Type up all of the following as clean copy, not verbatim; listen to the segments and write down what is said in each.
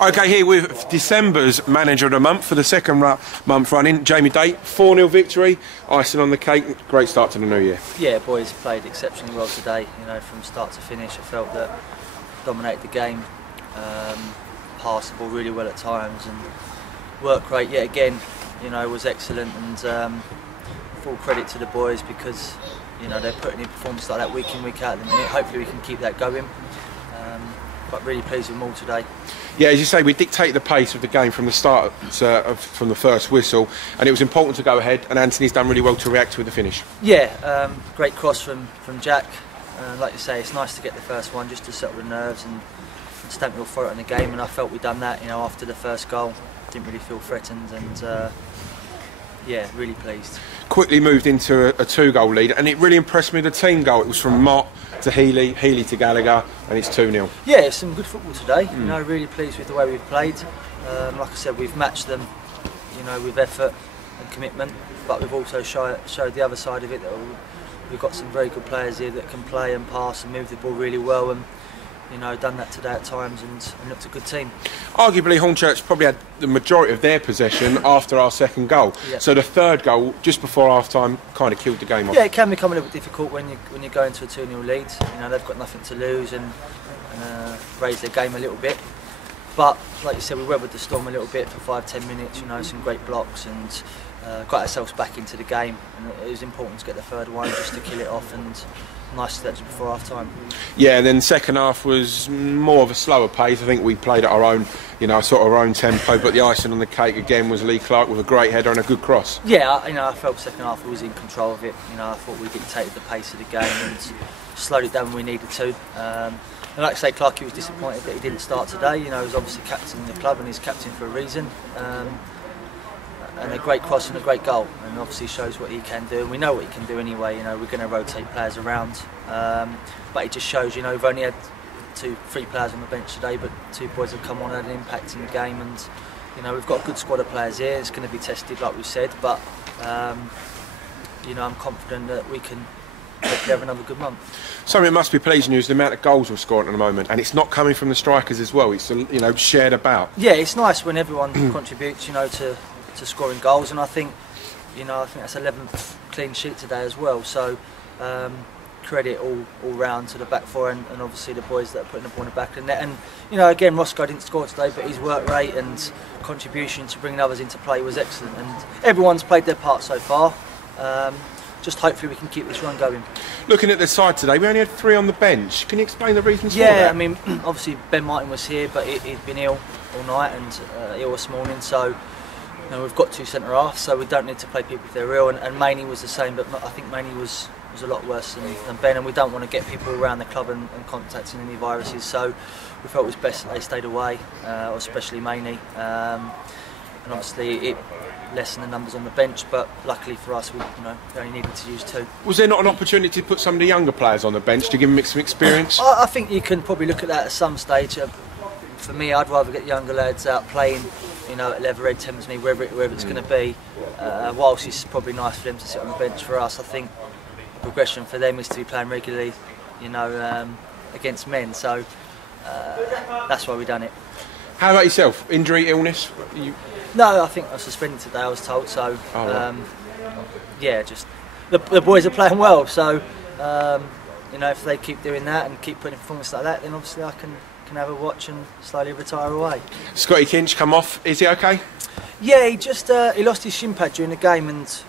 Okay, here with December's Manager of the Month for the second month running, Jamie Date. 4-0 victory, icing on the cake, great start to the new year. Yeah, boys played exceptionally well today. You know, from start to finish, I felt that dominated the game, passed the ball really well at times, and work rate yet again, you know, was excellent. And full credit to the boys because, you know, they're putting in performances like that week in, week out at the minute. Hopefully we can keep that going. But really pleased with them all today. Yeah, as you say, we dictated the pace of the game from the start, from the first whistle, and it was important to go ahead, and Anthony's done really well to react with the finish. Yeah, great cross from Jack. Like you say, it's nice to get the first one just to settle the nerves and stamp your authority on the game, and I felt we'd done that. You know, after the first goal, didn't really feel threatened, and yeah, really pleased. Quickly moved into a 2-goal lead, and it really impressed me, the team goal. It was from Mott to Healy, Healy to Gallagher, and it's 2-0. Yeah, it's some good football today. You know, really pleased with the way we've played. Like I said, we've matched them, you know, with effort and commitment, but we've also showed the other side of it, that we've got some very good players here that can play and pass and move the ball really well, and you know, done that today at times and looked a good team. Arguably, Horchurch probably had the majority of their possession after our second goal. Yep. So the third goal, just before half-time, kind of killed the game off. Yeah, it can become a little bit difficult when you go into a 2-0 lead. You know, they've got nothing to lose and raise their game a little bit. But like you said, we weathered the storm a little bit for 5-10 minutes. You know, some great blocks and got ourselves back into the game. And it was important to get the third one just to kill it off, and nice steps before half time. Yeah, and then second half was more of a slower pace. I think we played at our own, you know, sort of our own tempo, but the icing on the cake again was Lee Clark with a great header and a good cross. Yeah, you know, I felt second half we was in control of it. You know, I thought we dictated the pace of the game and slowed it down when we needed to. And like I say, Clarkie was disappointed that he didn't start today. You know, he was obviously captain of the club and he's captain for a reason. And a great cross and a great goal, and obviously shows what he can do, and we know what he can do anyway. You know, we're going to rotate players around, but it just shows, you know, we've only had 2-3 players on the bench today, but 2 boys have come on and had an impact in the game, and you know, we've got a good squad of players here. It's going to be tested like we said, but you know, I'm confident that we can have another good month. Something that must be pleasing you is the amount of goals we're scoring at the moment, and it's not coming from the strikers as well. It's, you know, shared about. Yeah, it's nice when everyone contributes, you know, to scoring goals, and I think that's 11th clean sheet today as well. So credit all round to the back four and obviously the boys that are putting the ball in the back of the net. And you know, again, Roscoe didn't score today, but his work rate and contribution to bringing others into play was excellent. And everyone's played their part so far. Just hopefully we can keep this run going. Looking at the side today, we only had 3 on the bench. Can you explain the reasons for that? Yeah, I mean, obviously Ben Martin was here, but he'd been ill all night and ill this morning, so you know, we've got 2 centre halves, so we don't need to play people if they're ill. And Maney was the same, but I think Maney was a lot worse than Ben, and we don't want to get people around the club and contacting any viruses. So we felt it was best that they stayed away, especially Maney. And obviously it lessened the numbers on the bench, but luckily for us, we only needed to use 2. Was there not an opportunity to put some of the younger players on the bench to give them some experience? I think you can probably look at that at some stage. For me, I'd rather get younger lads out playing, you know, at Leatherhead, Thamesmead, wherever it's going to be. Whilst it's probably nice for them to sit on the bench, for us, I think the progression for them is to be playing regularly, you know, against men. So that's why we've done it. How about yourself? Injury, illness? No, I think I was suspended today, I was told. So yeah, just the boys are playing well. So you know, if they keep doing that and keep putting performance like that, then obviously I can have a watch and slowly retire away. Scotty Kinch come off, is he okay? Yeah, he just he lost his shin pad during the game and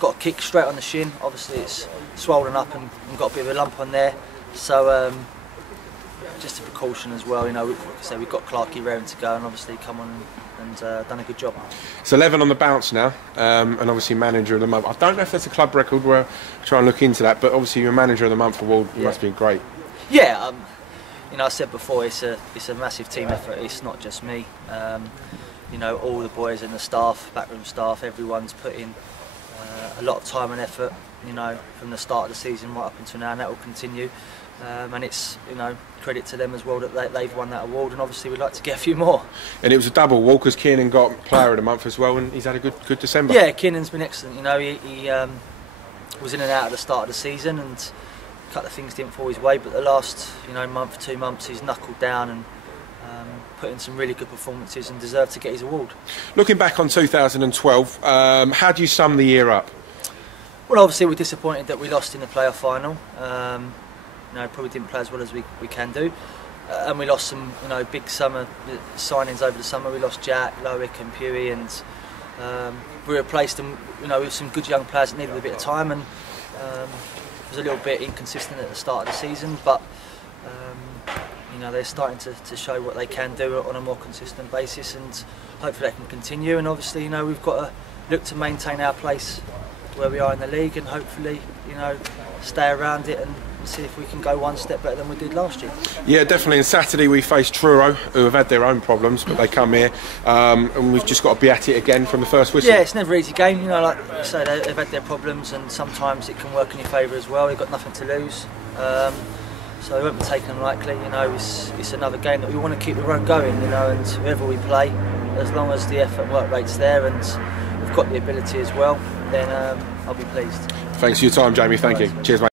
got a kick straight on the shin. Obviously it's swollen up and got a bit of a lump on there, so just a precaution as well. You know, like I say, we've got Clarkie raring to go, and obviously come on and done a good job. It's 11 on the bounce now, and obviously manager of the month. I don't know if that's a club record, we'll try and look into that, but obviously you're manager of the month award, you must be great. Yeah, you know, I said before, it's a massive team effort. It's not just me. You know, all the boys and the staff, backroom staff, everyone's put in a lot of time and effort. You know, from the start of the season right up until now, and that will continue. And it's, you know, credit to them as well that they've won that award, and obviously we'd like to get a few more. And it was a double. Walker's Kiernan got Player of the Month as well, and he's had a good December. Yeah, Kiernan's been excellent. You know, he was in and out at the start of the season, and a couple of things didn't fall his way, but the last, you know, month, 2 months, he's knuckled down and put in some really good performances and deserved to get his award. Looking back on 2012, how do you sum the year up? Well, obviously we're disappointed that we lost in the playoff final. Probably didn't play as well as we can do. And we lost some big summer signings over the summer. We lost Jack, Loic and Pewey, and we replaced them with some good young players that needed a bit of time, and was a little bit inconsistent at the start of the season, but they're starting to show what they can do on a more consistent basis, and hopefully they can continue. And obviously we've got to look to maintain our place where we are in the league, and hopefully stay around it and see if we can go one step better than we did last year. Yeah, definitely. And Saturday we faced Truro, who have had their own problems, but they come here, and we've just got to be at it again from the first whistle. Yeah, it's never an easy game. Like you say, they've had their problems, and sometimes it can work in your favour as well. They've got nothing to lose, so we won't be taking them lightly. It's another game that we want to keep the run going. And whoever we play, as long as the effort and work rate's there, and we've got the ability as well, then I'll be pleased. Thanks for your time, Jamie. Thank you. Cheers, mate.